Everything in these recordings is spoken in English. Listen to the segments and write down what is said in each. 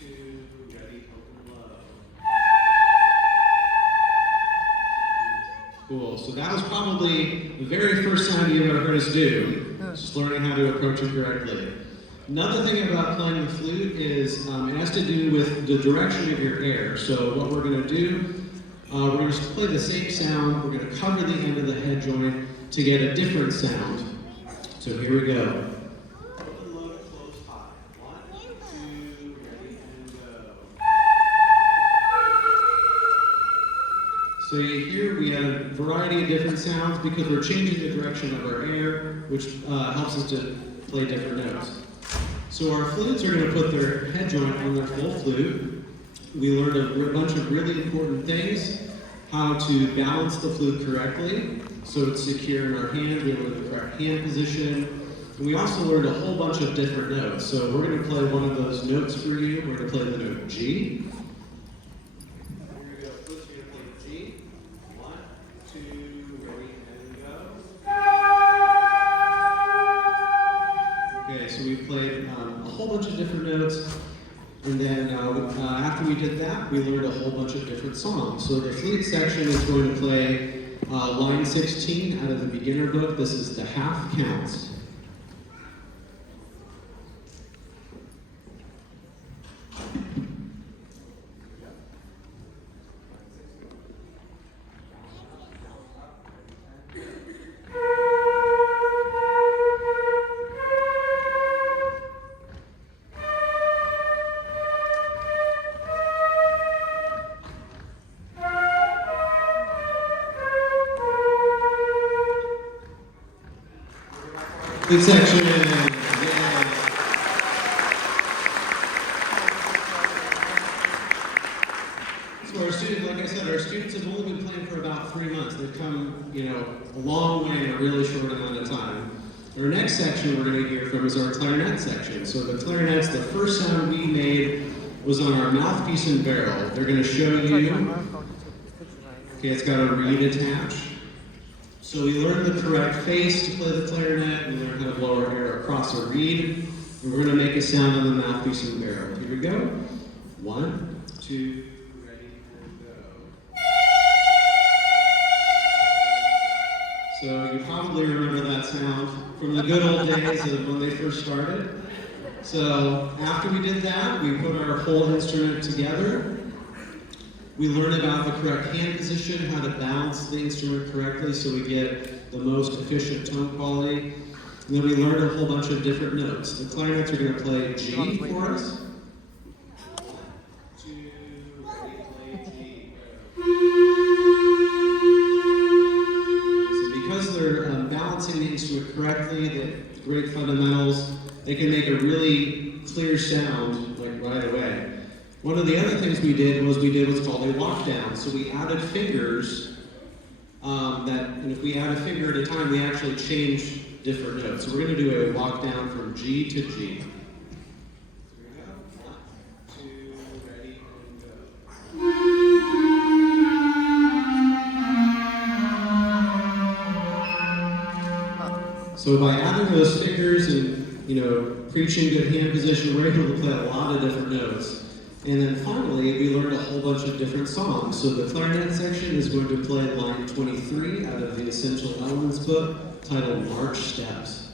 two, ready, open, low. Cool. So that was probably the very first sound you've ever heard us do. Just learning how to approach it correctly. Another thing about playing the flute is it has to do with the direction of your air. So what we're going to do, we're going to play the same sound. We're going to cover the end of the head joint to get a different sound. So here we go. Open, low, close, high. 1, 2, ready, and go. So you hear we have a variety of different sounds because we're changing the direction of our air, which helps us to play different notes. So our flutes are going to put their head joint on their full flute. We learned a bunch of really important things. How to balance the flute correctly, so it's secure in our hand. We learned the correct hand position. And we also learned a whole bunch of different notes. So we're going to play one of those notes for you. We're going to play the note G. Here we go. Flutes, we're going to play G. 1, 2, ready, and go. Okay, so we played a whole bunch of different notes. And then after we did that, we learned a whole bunch of different songs. So the flute section is going to play line 16 out of the beginner book. This is the half counts. Good section. Yeah. So our students, like I said, our students have only been playing for about 3 months. They've come, a long way in a really short amount of time. Our next section we're going to hear from is our clarinet section. So the clarinets, the first sound we made was on our mouthpiece and barrel. They're going to show you. Okay, it's got a reed attached. So we learned the correct face to play the clarinet, we learned how to blow our air across a reed, and we're going to make a sound on the mouthpiece and barrel. Here we go. 1, 2, ready, and go. So you probably remember that sound from the good old days of when they first started. So after we did that, we put our whole instrument together. We learn about the correct hand position, how to balance the instrument correctly so we get the most efficient tone quality. And then we learn a whole bunch of different notes. The clarinets are going to play G for us. 1, 2, ready, play G. So because they're balancing the instrument correctly, the great fundamentals, they can make a really clear sound right away. One of the other things we did was what's called a walk down. So we added fingers and if we add a finger at a time, we actually change different notes. So we're going to do a walk down from G to G. Here we go. 1, 2, ready, and go. So by adding those fingers and preaching good hand position, we're able to play a lot of different notes. And then finally, we learned a whole bunch of different songs. So the clarinet section is going to play line 23 out of the Essential Elements book, titled March Steps.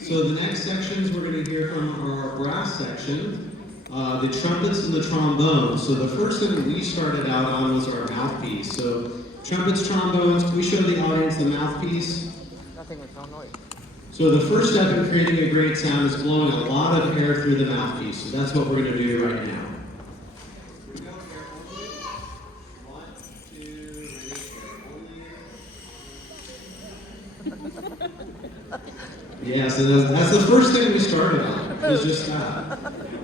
So the next sections we're going to hear from are our brass section, the trumpets and the trombones. So the first thing that we started out on was our mouthpiece. So trumpets, trombones, can we show the audience the mouthpiece? So the first step in creating a great sound is blowing a lot of air through the mouthpiece. So that's what we're going to do right now. Here we go, air only. 1, 2, ready, air only. Yeah, so that's the first thing we started on, is just that.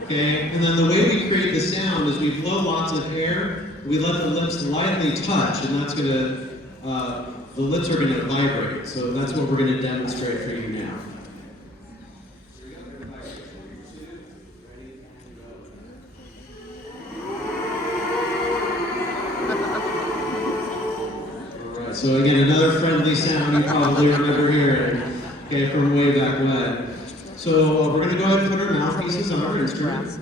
Okay, and then the way we create the sound is we blow lots of air, we let the lips lightly touch, and that's going to, the lips are going to vibrate. So that's what we're going to demonstrate for you now. All right, so again, another friendly sound you probably remember hearing, okay, from way back when. So we're going to go ahead and put our mouthpieces on our instrument.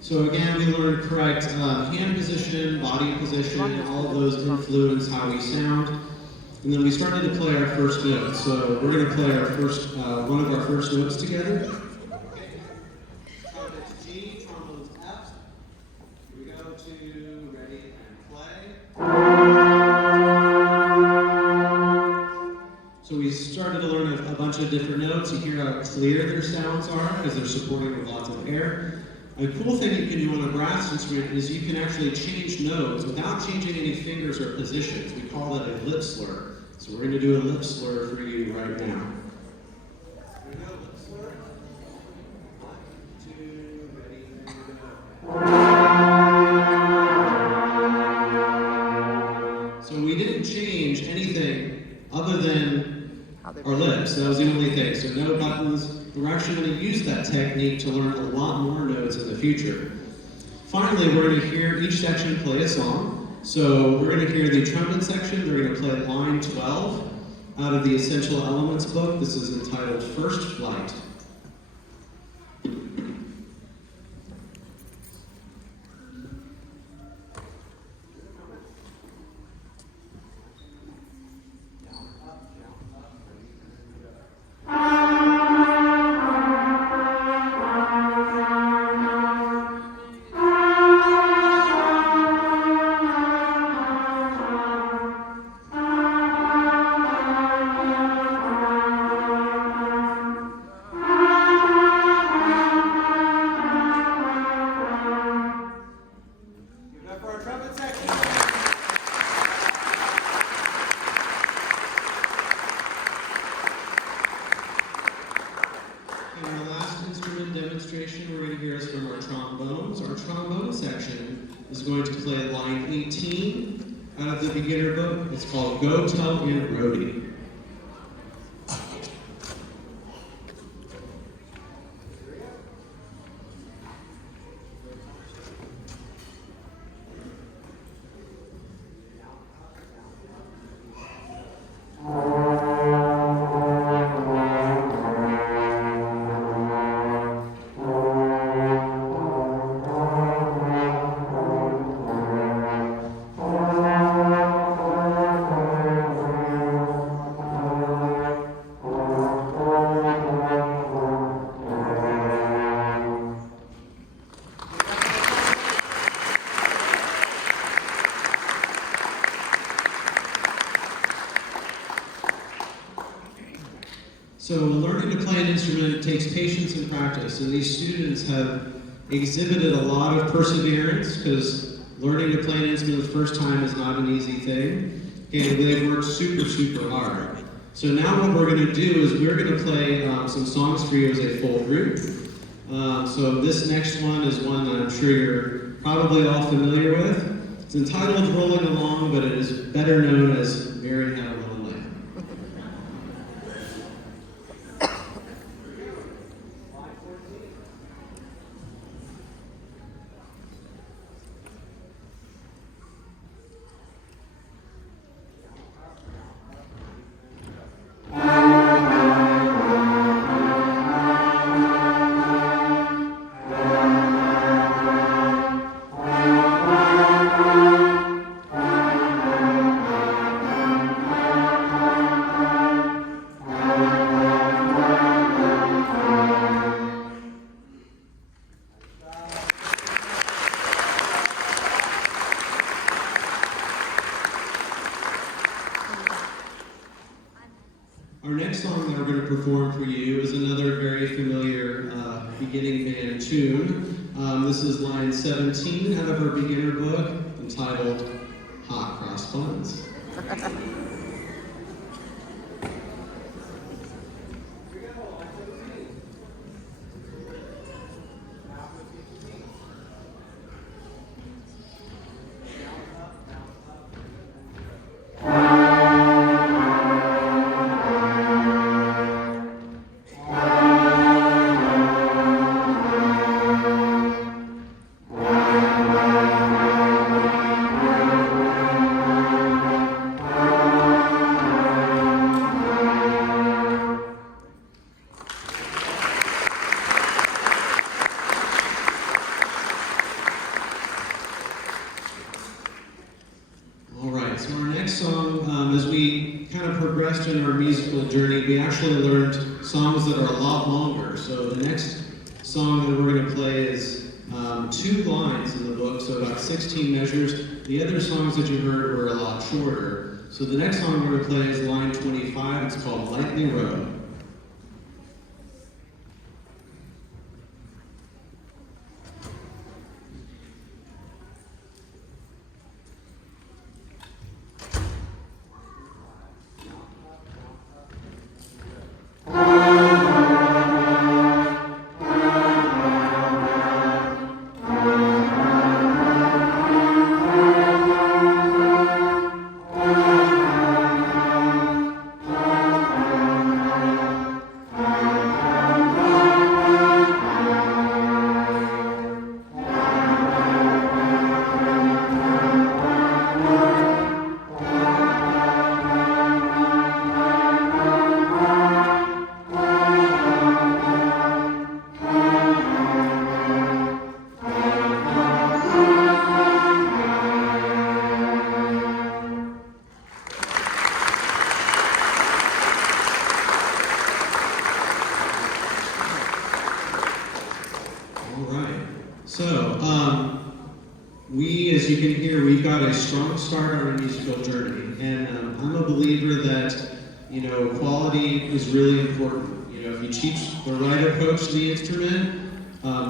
So again, we learned correct hand position, body position, all of those influence how we sound. And then we started to play our first note. So we're going to play our first, one of our first notes together. Okay. Trumpet's G, trombone's F. Here we go, 2, ready, and play. So we started to learn a bunch of different notes. You hear how clear their sounds are because they're supporting with lots of air. A cool thing you can do on a brass instrument is you can actually change notes without changing any fingers or positions. We call that a lip slur. So we're going to do a lip slur for you right now. Here we go, lip slur. 1, 2, ready, and go. So we didn't change anything other than our lips. That was the only thing. So no buttons. We're actually going to use that technique to learn a lot more notes in the future. Finally, we're going to hear each section play a song. So we're going to hear the trumpet section. They're going to play line 12 out of the Essential Elements book. This is entitled First Flight. We're going to hear is from our trombones. Our trombone section is going to play line 18 out of the beginner book. It's called Go Tell Aunt Rhodie. So learning to play an instrument takes patience and practice, and these students have exhibited a lot of perseverance because learning to play an instrument the first time is not an easy thing, and they've worked super hard. So now what we're going to do is we're going to play some songs for you as a full group. So this next one is one that I'm sure you're probably all familiar with. It's entitled Rolling Along, but it is better known as Mary Had a Little Lamb. beginning band tune. This is line 17 out of our beginner book, entitled Hot Cross Buns. So our next song, as we kind of progressed in our musical journey, we actually learned songs that are a lot longer. So the next song that we're going to play is 2 lines in the book, so about 16 measures. The other songs that you heard were a lot shorter. So the next song we're going to play is line 25. It's called Lightning Road. So, we, as you can hear, we've got a strong start on our musical journey, and I'm a believer that, quality is really important. If you teach the right approach to the instrument,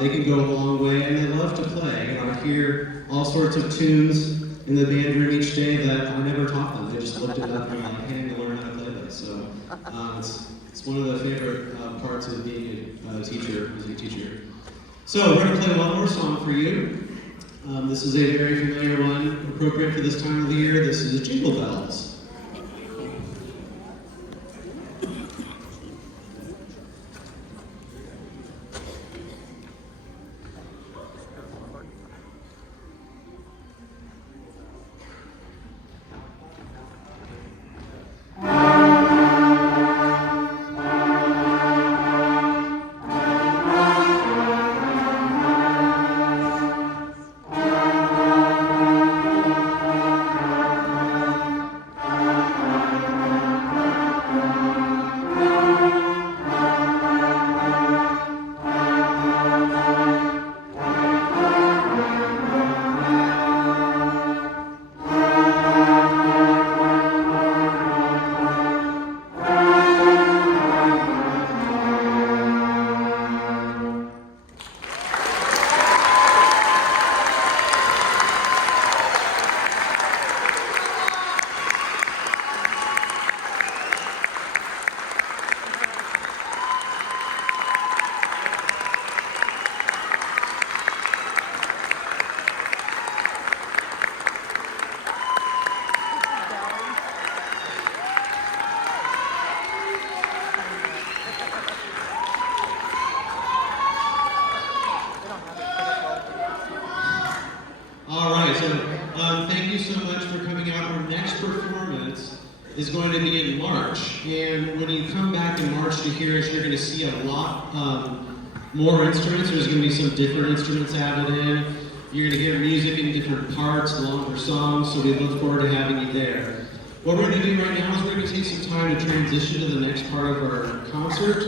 they can go a long way, and they love to play. I hear all sorts of tunes in the band room each day that I never taught them. They just looked it up and were like, hey, I'm going to learn how to play this. So, it's one of the favorite parts of being a teacher, music teacher. So we're going to play one more song for you. This is a very familiar one, appropriate for this time of the year. This is Jingle Bells. Thank you so much for coming out. Our next performance is going to be in March, and when you come back in March to hear us, you're going to see a lot more instruments. There's going to be some different instruments added in. You're going to hear music in different parts, longer songs, so we look forward to having you there. What we're going to do right now is we're going to take some time to transition to the next part of our concert.